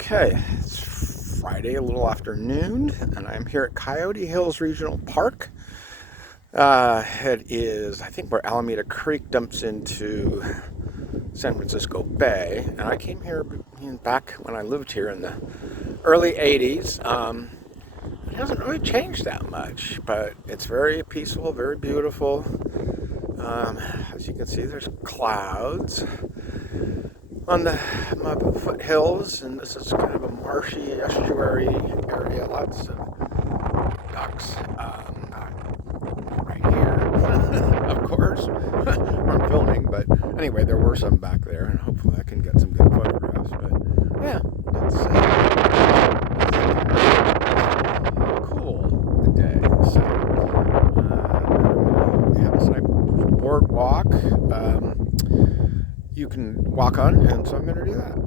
Okay, it's Friday, a little afternoon, and I'm here at Coyote Hills Regional Park. It is, I think, where Alameda Creek dumps into San Francisco Bay, and I came here back when I lived here in the early 80s. It hasn't really changed that much, but it's very peaceful, very beautiful. As you can see, there's clouds on the foothills, and this is kind of a marshy estuary area. Lots of ducks right here, of course. I'm filming, but anyway, there were some back there, and hopefully I can get some good photographs. But yeah, it's cool day. So we have this nice boardwalk. You can walk on, and so I'm going to do that.